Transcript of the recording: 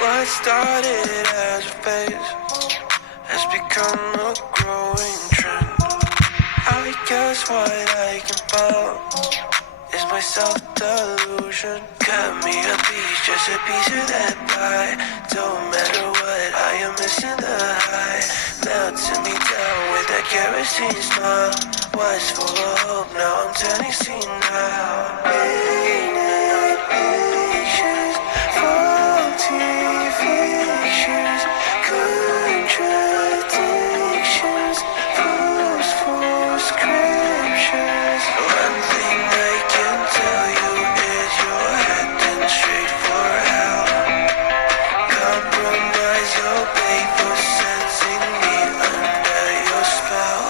What started as a phase has become a growing trend. I guess what I can follow is my self-delusion. Cut me a piece, just a piece of that pie. Don't matter what, I am missing the high. Melting me down with that kerosene smile. Was full of hope, now I'm turning senile. Inhibitions, faulty fictions, contradictions, false scriptures. One thing I can tell you is you're heading straight for hell. Compromise your faith for sensing me under your spell.